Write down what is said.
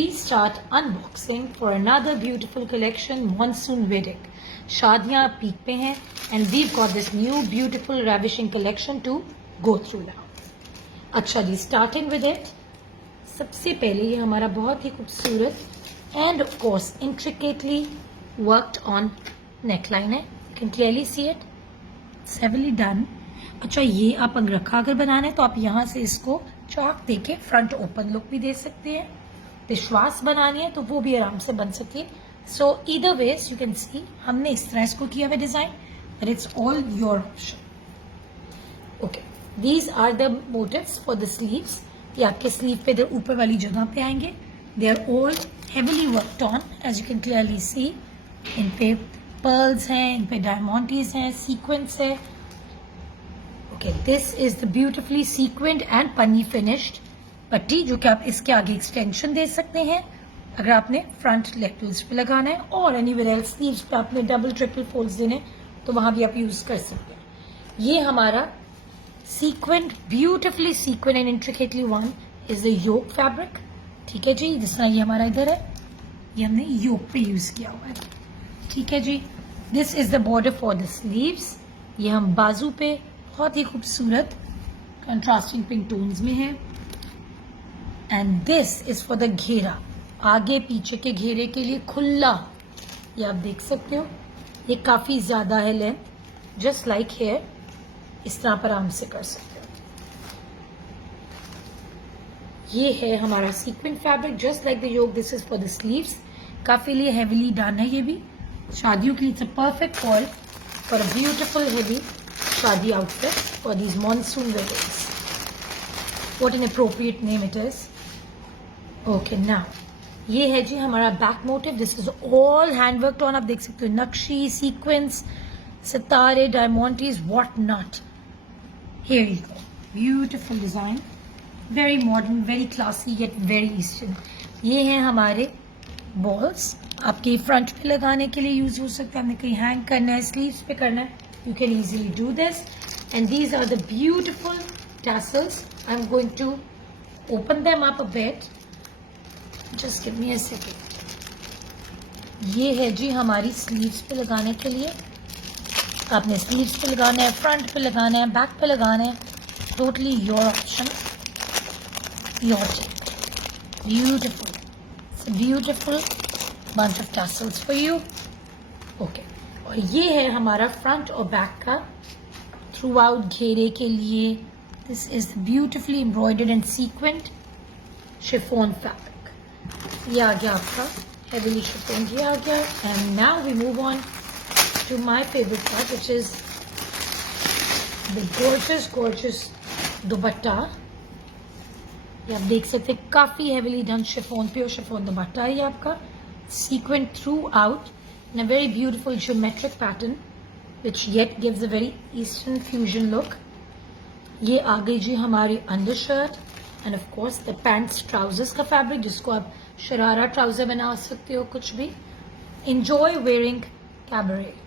we start unboxing for another beautiful collection, monsoon wedding. शादियां peak पे हैं and we've got this new beautiful ravishing collection to go through now. अच्छा जी, starting with it, सबसे पहले ये हमारा बहुत ही खूबसूरत and of course intricately worked on neckline है. You can clearly see it. It's heavily done. अच्छा, ये आप अंगरखा अगर बनाना है तो आप यहाँ से इसको चौक देके फ्रंट ओपन लुक भी दे सकते हैं. विश्वास बनानी है तो वो भी आराम से बन सकती है. So either ways you can see हमने इस तरह इसको किया हुआ design, but it's all your option. Okay, these are the motives for the sleeves. ये आपके स्लीव पे इधर ऊपर वाली जगह पे आएंगे. They are all heavily worked on, as you can clearly see. इन पे पर्ल्स हैं, इन पे डायमंडीज हैं, सीक्वेंस है. Okay, this is the beautifully sequined and पन्नी फिनिश्ड पट्टी, जो कि आप इसके आगे एक्सटेंशन दे सकते हैं अगर आपने फ्रंट लेटल्स पे लगाना है, और एनीवेयर एल्स स्लीव्स पे आपने डबल ट्रिपल फोल्ड्स देने तो वहां भी आप यूज कर सकते हैं. ये हमारा sequined, beautifully sequined and intricately one is the yoke fabric. ठीक है जी, जिस तरह ये हमारा इधर है, ये हमने योक पे यूज किया हुआ है. ठीक है जी, this is the border for the sleeves. ये हम बाजू पे बहुत ही खूबसूरत कंट्रास्टिंग पिंक टोन्स में है. And this is for the घेरा, आगे पीछे के घेरे के लिए खुला. ये आप देख सकते हो, ये काफी ज्यादा है लेंथ, जस्ट लाइक हेयर. इस तरह पर आराम से कर सकते हो. ये है हमारा sequinned fabric, just like the yoke. This is for the sleeves. काफी लिए हेवीली डन है. ये भी शादियों के लिए it's a perfect call for a beautiful heavy शादी outfit for these monsoon weddings. What an appropriate name it is. Okay, now ये है जी हमारा back motif. This is all handwork on. आप देख सकते हो नक्शी, सीक्वेंस, सितारे, diamonds, what not. Here you go, beautiful design, very modern, very classy yet very eastern. ये हैं हमारे बॉल्स, आपके फ्रंट पे लगाने के लिए यूज हो सकते हैं. आपने कहीं हैंग करना है, स्लीव्स पे करना है, you can easily do this. And these are the beautiful tassels. I'm going to open them up a bit. Just give me a second. ये है जी हमारी स्लीव्स पे लगाने के लिए. आपने स्लीव्स पे लगाना है, फ्रंट पे लगाना है, बैक पे लगाना है, totally your option, your take. Beautiful, beautiful bunch of tassels for you. Okay. और ये है हमारा फ्रंट और बैक का थ्रू आउट घेरे के लिए. This is beautifully embroidered and sequinned chiffon fabric. ये आ गया आपका हेवीली शिफॉन, ये आ गया. And now we move on to my favourite part, which is the gorgeous gorgeous dupatta. ये आप देख सकते हैं, काफी heavily done chiffon, pure chiffon dupatta है ये आपका. Sequinned throughout in a very beautiful geometric pattern which yet gives a very eastern fusion look. ये आ गई जी हमारी undershirt end of course the pants, trousers का फैब्रिक, जिसको आप शरारा ट्राउजर बना सकते हो कुछ भी. Enjoy wearing CABRET.